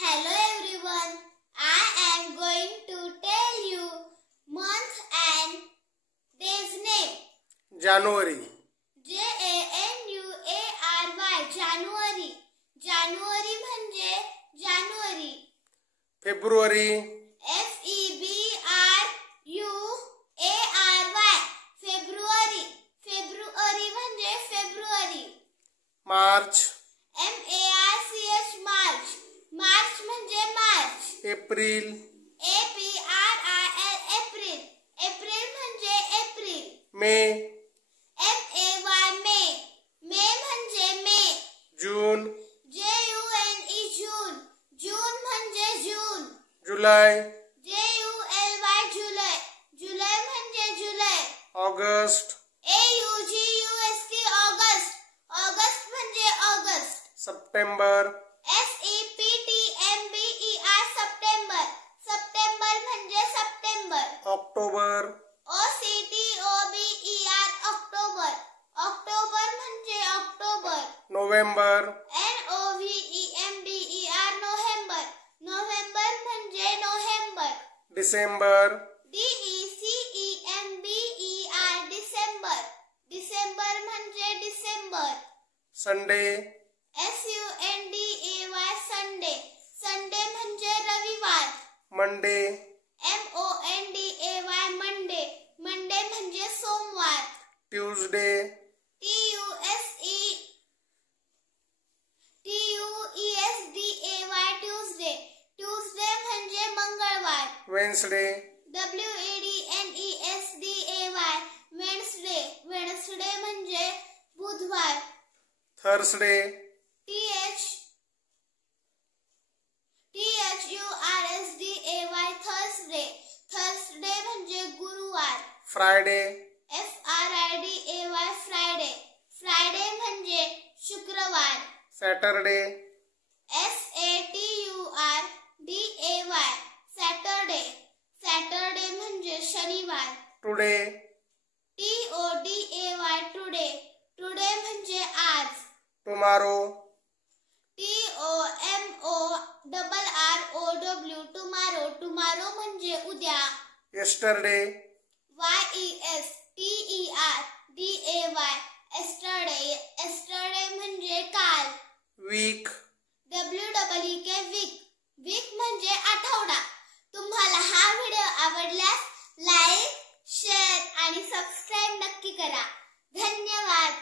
Hello everyone, I am going to tell you month and day's name. January. January, January. January म्हणजे जानेवारी. February. February. February. February म्हणजे February. March. March. March म्हणजे March. April. April. April म्हणजे April. May. May. May म्हणजे मे. June. June. June म्हणजे जून. July. July. July म्हणजे जुलै. August. August. August म्हणजे August. September. September. September म्हणजे September. October. October. October म्हणजे October. November. November. November म्हणजे November. December. December. December म्हणजे December. Sunday. Sunday. Sunday म्हणजे रविवार. Monday. Monday. Monday म्हणजे सोमवार. Tuesday. Tuesday. Tuesday म्हणजे मंगळवार. Wednesday. Wednesday. Wednesday म्हणजे बुधवार. Thursday. Thursday. Thursday म्हणजे गुरुवार. Friday. Friday. Friday म्हणजे शुक्रवार. Saturday. Saturday. Saturday म्हणजे शनिवार. Today. Today. Today म्हणजे आज. Tomorrow. Tomorrow. Tomorrow म्हणजे उद्या. Yesterday. Yesterday. Yesterday म्हणजे काल. Week. Week म्हणजे आठवडा. तुम्हाला हा व्हिडिओ आवडल्यास लाईक, शेअर आणि सबस्क्राईब नक्की करा. धन्यवाद.